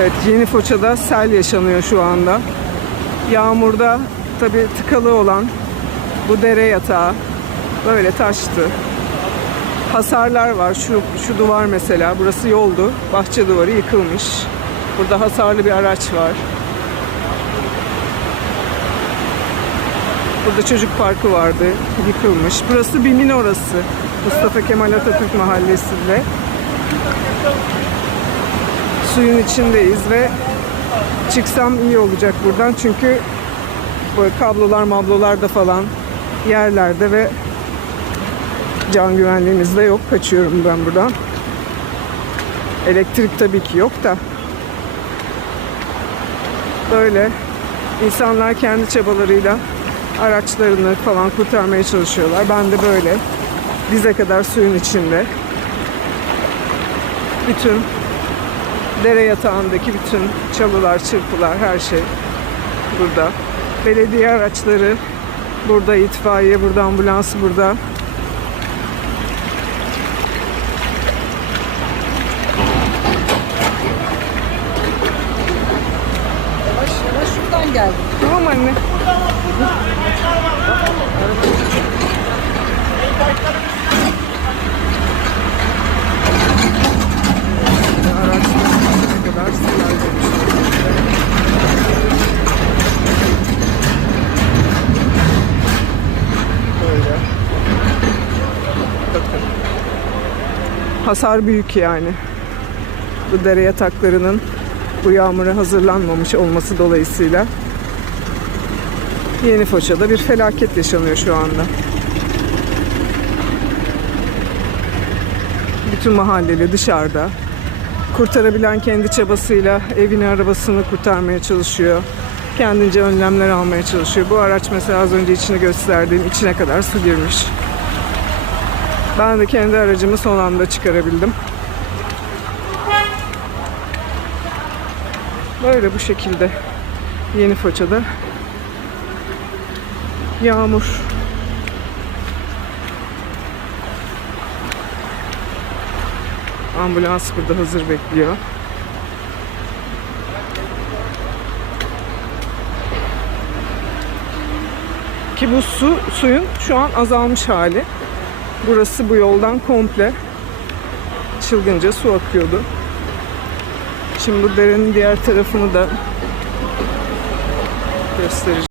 Evet, Yeni Foça'da sel yaşanıyor şu anda. Yağmurda tabii tıkalı olan bu dere yatağı böyle taştı. Hasarlar var. Şu, şu duvar mesela. Burası yoldu. Bahçe duvarı yıkılmış. Burada hasarlı bir araç var. Burada çocuk parkı vardı. Yıkılmış. Burası BİM'in orası. Mustafa Kemal Atatürk Mahallesi'nde. Suyun içindeyiz ve çıksam iyi olacak buradan çünkü böyle kablolar mablolar da falan yerlerde ve can güvenliğimiz de yok. Kaçıyorum ben buradan. Elektrik tabii ki yok da. Böyle insanlar kendi çabalarıyla araçlarını falan kurtarmaya çalışıyorlar. Ben de böyle dize kadar suyun içinde. Bütün dere yatağındaki bütün çalılar, çırpılar, her şey burada. Belediye araçları burada, itfaiye burada, ambulans burada. Yavaş yavaş şuradan geldim. Tamam anne. Araçların Hasar büyük yani. Bu dere yataklarının bu yağmura hazırlanmamış olması dolayısıyla Yeni Foça'da bir felaket yaşanıyor şu anda. Bütün mahalleli dışarıda. Kurtarabilen kendi çabasıyla evini arabasını kurtarmaya çalışıyor. Kendince önlemler almaya çalışıyor. Bu araç mesela az önce içini gösterdiğim içine kadar su girmiş. Ben de kendi aracımı son anda çıkarabildim. Böyle bu şekilde Yeni Foça'da yağmur. Ambulans burada hazır bekliyor. Ki bu su, suyun şu an azalmış hali. Burası bu yoldan komple çılgınca su akıyordu. Şimdi bu derenin diğer tarafını da göstereceğim.